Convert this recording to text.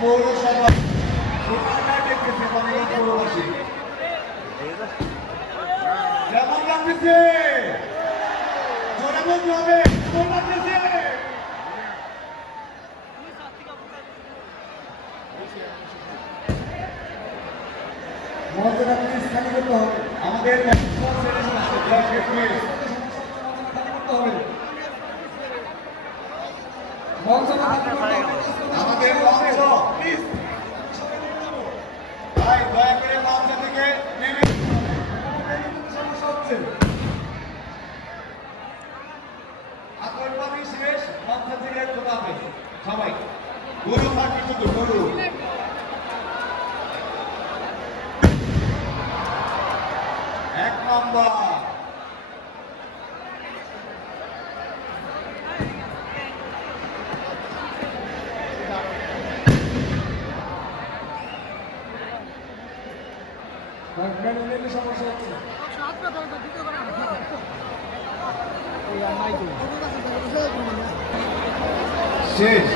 পৌরসভা দেখতেছে পৌরবাসী যেমন লাগতেছে জোরে বলতে হবে কেমন লাগতেছে মঞ্চটা প্লিজ খালি করতে হবে আমাদের আমাদের মঞ্চ প্লিজ ভাই দয়া করে মঞ্চ থেকে নেমে সমস্যা হচ্ছে আতঙ্কবাদী শেষ মঞ্চ থেকে খোলা হবে সবাই গরু থাকবে শুধু গরু এক নম্বর সমস্যা হচ্ছে শেষ